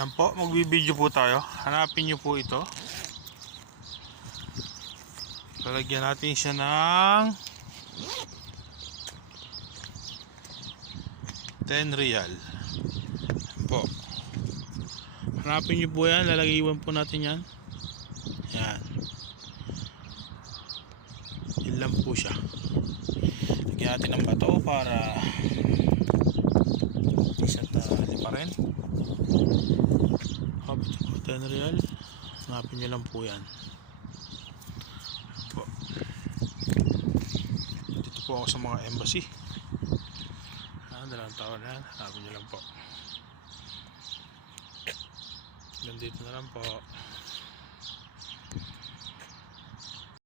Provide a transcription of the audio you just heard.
Ayan po, magbibideo po tayo. Hanapin nyo po ito. Lalagyan natin siya ng 10 real. Ayan po. Hanapin nyo po yan. Lalagyan po natin yan. Yan. Yun lang po siya. Lagyan natin ng bato para hindi siya tali pa rin. Ito po, 10 real. Hanapin nyo lang po yan. Po. Dito po ako sa mga embassy. Dalawang taon na yan. Hanapin nyo lang po. Nandito na lang po.